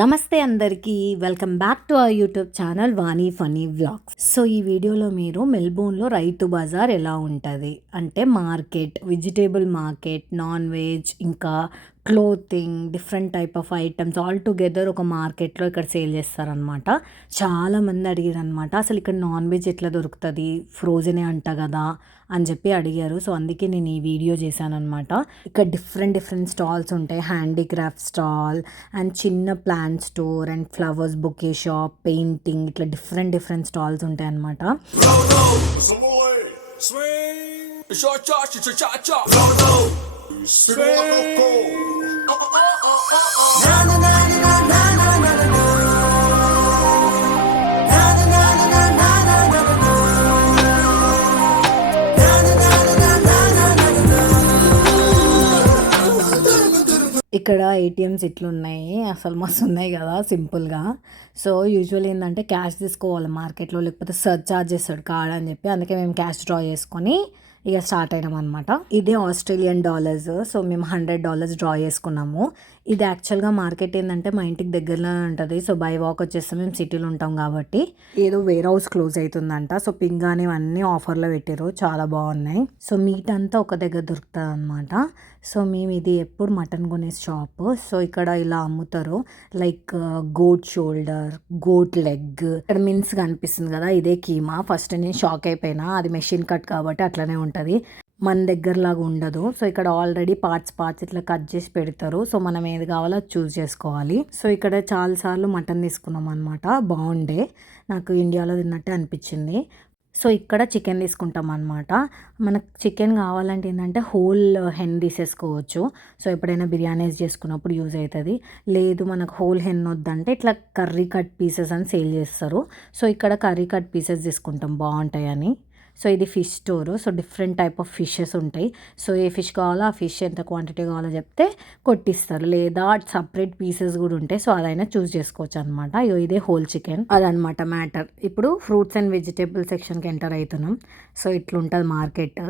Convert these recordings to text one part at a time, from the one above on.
నమస్తే అందరికీ, welcome back to our YouTube channel Vani funny vlogs. So ఈ వీడియోలో మీరు మెల్బోర్న్లో రైతు బజార్ ఎలా ఉంటుంది అంటే market, vegetable market, non veg, ఇంకా clothing, different type of items all together ఒక మార్కెట్లో ఇక్కడ సేల్ చేస్తారనమాట. చాలామంది అడిగారు అనమాట, అసలు ఇక్కడ నాన్ వెజ్ ఎట్లా దొరుకుతుంది, ఫ్రోజనే అంట కదా అని చెప్పి అడిగారు. సో అందుకే నేను ఈ వీడియో చేశానమాట. ఇక్కడ డిఫరెంట్ స్టాల్స్ ఉంటాయి, హ్యాండీక్రాఫ్ట్ స్టాల్ అండ్ చిన్న plant store and flowers bouquet shop, painting, ఇట్లా డిఫరెంట్ స్టాల్స్ ఉంటాయి అనమాట. ఇక్కడ ఏటీఎమ్స్ ఇట్లున్నాయి, అసలు మస్తు ఉన్నాయి కదా సింపుల్గా. సో యూజువల్ ఏంటంటే క్యాష్ తీసుకోవాలి మార్కెట్లో, లేకపోతే సర్చ్ ఛార్జ్ చేస్తాడు కార్డ్ అని చెప్పి, అందుకే మేము క్యాష్ డ్రా చేసుకొని ఇక స్టార్ట్ అయినాం అనమాట. ఇదే ఆస్ట్రేలియన్ డాలర్స్. సో మేము $100 డ్రా చేసుకున్నాము. ఇది యాక్చువల్గా మార్కెట్ ఏంటంటే మా ఇంటికి దగ్గరలో ఉంటుంది. సో బై వాక్ వచ్చేస్తే మేము సిటీలో ఉంటాం కాబట్టి ఏదో వేర్ హౌస్ క్లోజ్ అవుతుందంట. సో పింగాని అన్నీ ఆఫర్లో పెట్టారు, చాలా బాగున్నాయి. సో మీట్ అంతా ఒక దగ్గర దొరుకుతుంది అనమాట. సో మేము ఇది ఎప్పుడు మటన్ కొనే షాప్. సో ఇక్కడ ఇలా అమ్ముతారు, like goat shoulder, goat leg, ఇక్కడ మిన్స్ కనిపిస్తుంది కదా, ఇదే కీమా. ఫస్ట్ నేను షాక్ అయిపోయినా, అది మెషిన్ కట్ కాబట్టి అట్లనే ఉంటుంది, మన దగ్గరలాగా ఉండదు. సో ఇక్కడ ఆల్రెడీ పార్ట్స్ ఇట్లా కట్ చేసి పెడతారు. సో మనం ఏది కావాలో అది చూస్ చేసుకోవాలి. సో ఇక్కడ చాలాసార్లు మటన్ తీసుకున్నాం అనమాట, బాగుండే, నాకు ఇండియాలో తిన్నట్టే అనిపించింది. సో ఇక్కడ చికెన్ తీసుకుంటాం అనమాట. మనకు చికెన్ కావాలంటే ఏంటంటే హోల్ హెన్ తీసేసుకోవచ్చు. సో ఎప్పుడైనా బిర్యానీస్ చేసుకున్నప్పుడు యూజ్ అవుతుంది. లేదు మనకు హోల్ హెన్ వద్దంటే ఇట్లా కర్రీ కట్ పీసెస్ అని సేల్ చేస్తారు. సో ఇక్కడ కర్రీ కట్ పీసెస్ తీసుకుంటాం, బాగుంటాయని. సో ఇది fish store. So different type of fishes ఉంటాయి. సో ఏ ఫిష్ కావాలో ఆ ఫిష్ ఎంత క్వాంటిటీ కావాలో చెప్తే కొట్టిస్తారు, లేదా సపరేట్ పీసెస్ కూడా ఉంటాయి. సో అదైనా చూస్ చేసుకోవచ్చు అనమాట. ఇదే హోల్ చికెన్, అదనమాట మ్యాటర్. ఇప్పుడు ఫ్రూట్స్ అండ్ వెజిటేబుల్ సెక్షన్కి ఎంటర్ అవుతున్నాం. సో ఇట్లుంటుంది మార్కెట్.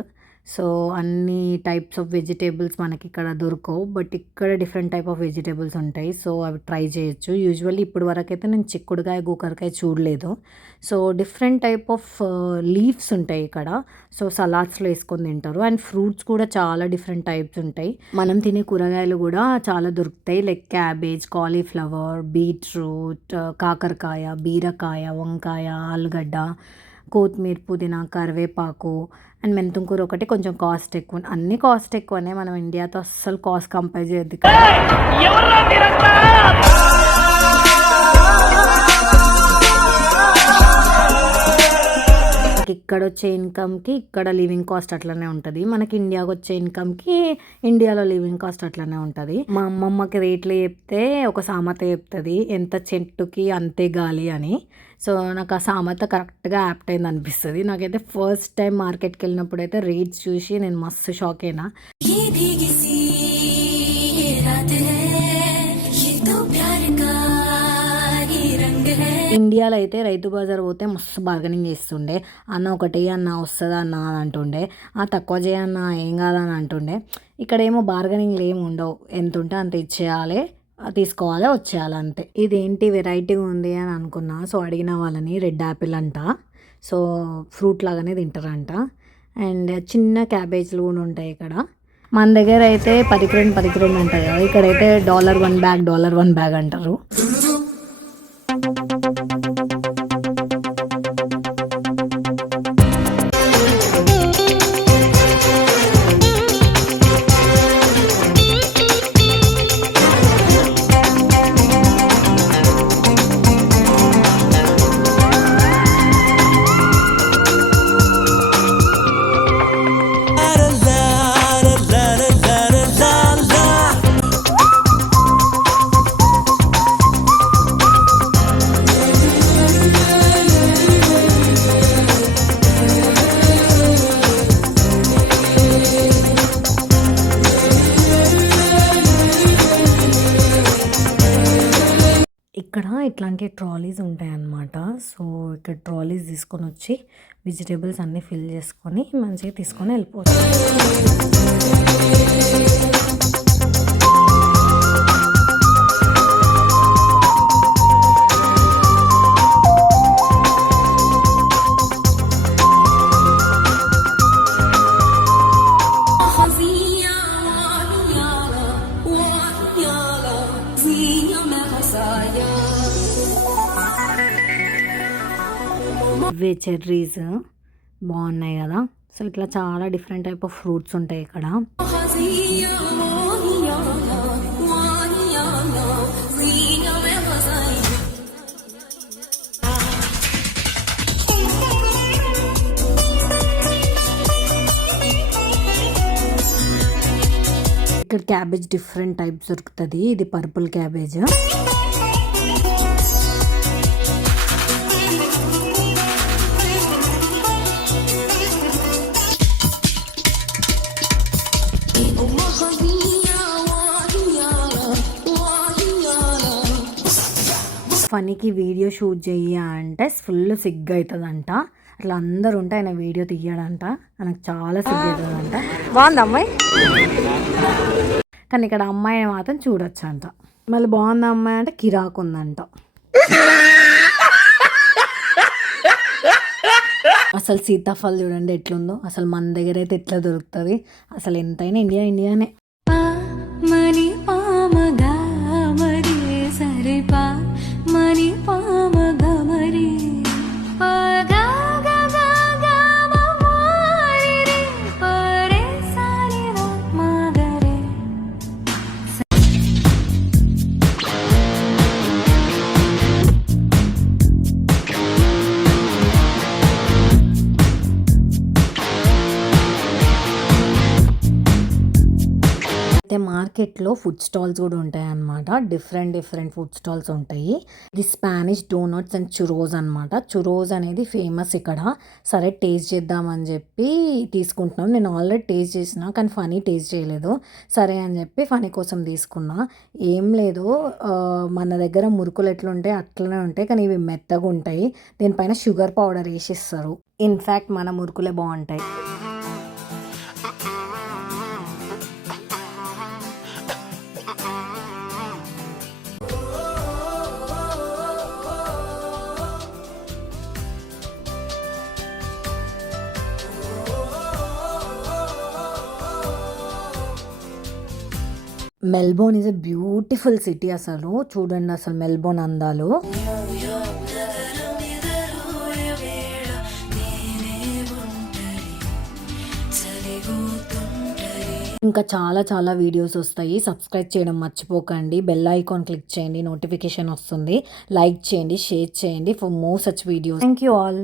సో అన్ని టైప్స్ ఆఫ్ వెజిటేబుల్స్ మనకి ఇక్కడ దొరకవు, బట్ ఇక్కడ డిఫరెంట్ టైప్ ఆఫ్ వెజిటేబుల్స్ ఉంటాయి. సో అవి ట్రై చేయొచ్చు. యూజువల్లీ ఇప్పుడు వరకు అయితే నేను చిక్కుడుకాయ, గోకరకాయ చూడలేదు. So different type of leaves ఉంటాయి ఇక్కడ. సో సలాడ్స్లో వేసుకొని తింటారు. అండ్ ఫ్రూట్స్ కూడా చాలా డిఫరెంట్ టైప్స్ ఉంటాయి. మనం తినే కూరగాయలు కూడా చాలా దొరుకుతాయి, లైక్ క్యాబేజ్, కాలీఫ్లవర్, బీట్రూట్, కాకరకాయ, బీరకాయ, వంకాయ, ఆలుగడ్డ, కొత్తిమీర, పుదీనా, కరివేపాకు అండ్ మెంతుంకూర. ఒకటి కొంచెం కాస్ట్ ఎక్కువ, అన్ని కాస్ట్ ఎక్కువనే, మనం ఇండియాతో అస్సలు కాస్ట్ కంపేర్ చేయొద్దు. ఇక్కడ వచ్చే ఇన్కమ్కి ఇక్కడ లివింగ్ కాస్ట్ అట్లనే ఉంటుంది. మనకి ఇండియాకి వచ్చే ఇన్కమ్కి ఇండియాలో లివింగ్ కాస్ట్ అట్లనే ఉంటుంది. మా అమ్మమ్మకి రేట్లు చెప్తే ఒక సామెత చెప్తుంది, ఎంత చెట్టుకి అంతే గాలి అని. సో నాకు ఆ సామెత కరెక్ట్గా యాప్ట్ అయింది అనిపిస్తుంది. నాకైతే ఫస్ట్ టైం మార్కెట్కి వెళ్ళినప్పుడు అయితే రేట్స్ చూసి నేను మస్తు షాక్ అయినా. ఇండియాలో అయితే రైతు బజార్ పోతే మస్తు బార్గెనింగ్ చేస్తుండే, అన్న ఒకటి అన్న వస్తుందా అన్న అని అంటుండే, తక్కువ చేయన్న ఏం కాదని అంటుండే. ఇక్కడేమో బార్గెనింగ్లు ఏమి ఉండవు, ఎంత ఉంటే అంత ఇచ్చేయాలి, తీసుకోవాలి, వచ్చేయాలి, అంతే. ఇదేంటి వెరైటీగా ఉంది అని అనుకున్నా. సో అడిగిన వాళ్ళని రెడ్ యాపిల్ అంట, సో ఫ్రూట్ లాగానే తింటారంట. అండ్ చిన్న క్యాబేజ్లు కూడా ఉంటాయి ఇక్కడ. మన దగ్గర అయితే 10 ఉంటుంది కదా, ఇక్కడైతే $1 బ్యాగ్ అంటారు. ఇక్కడ ఇట్లాంటి ట్రాలీస్ ఉంటాయన్నమాట. సో ఇక్కడ ట్రాలీస్ తీసుకొని వచ్చి వెజిటేబుల్స్ అన్నీ ఫిల్ చేసుకొని మంచిగా తీసుకొని వెళ్ళిపోవచ్చు. ఇవే చెర్రీస్ బాగున్నాయి కదా. సో ఇట్లా చాలా డిఫరెంట్ టైప్ ఆఫ్ ఫ్రూట్స్ ఉంటాయి ఇక్కడ. ఇక్కడ క్యాబేజ్ డిఫరెంట్ టైప్స్ దొరుకుతుంది. ఇది పర్పుల్ క్యాబేజ్. ఫనీకి వీడియో షూట్ చెయ్య అంటే ఫుల్ సిగ్గు అవుతుందంట. అట్లా అందరు ఉంటే ఆయన వీడియో తీయడంట. నాకు చాలా సిగ్గు అవుతుందంట. బాగుంది అమ్మాయి, కానీ ఇక్కడ అమ్మాయిని మాత్రం చూడొచ్చు అంట. మళ్ళీ బాగుంది అమ్మాయి అంటే కిరాకు ఉందంట. అసలు సీతాఫల్ చూడండి ఎట్లుందో. అసలు మన దగ్గర అయితే ఎట్లా దొరుకుతుంది. అసలు ఎంతైనా ఇండియానే. అయితే మార్కెట్లో ఫుడ్ స్టాల్స్ కూడా ఉంటాయి అన్నమాట. డిఫరెంట్ ఫుడ్ స్టాల్స్ ఉంటాయి. ఇది స్పానిష్ డోనట్స్ అండ్ చురోస్ అనమాట. చురోస్ అనేది ఫేమస్ ఇక్కడ. సరే టేస్ట్ చేద్దామని చెప్పి తీసుకుంటున్నాం. నేను ఆల్రెడీ టేస్ట్ చేసిన, కానీ ఫనీ టేస్ట్ చేయలేదు. సరే అని చెప్పి ఫనీ కోసం తీసుకున్నా. ఏం లేదు, మన దగ్గర మురుకులు ఎట్లుంటాయి అట్లనే ఉంటాయి, కానీ ఇవి మెత్తగా ఉంటాయి. దీనిపైన షుగర్ పౌడర్ వేసిస్తారు. ఇన్ఫ్యాక్ట్ మన మురుకులే బాగుంటాయి. Melbourne is a beautiful city. అసలు చూడండి అసలు మెల్బోర్న్ అందాలు. ఇంకా చాలా వీడియోస్ వస్తాయి. సబ్స్క్రైబ్ చేయడం మర్చిపోకండి. బెల్ ఐకాన్ క్లిక్ చేయండి, నోటిఫికేషన్ వస్తుంది. లైక్ చేయండి, షేర్ చేయండి for more such videos. Thank you all.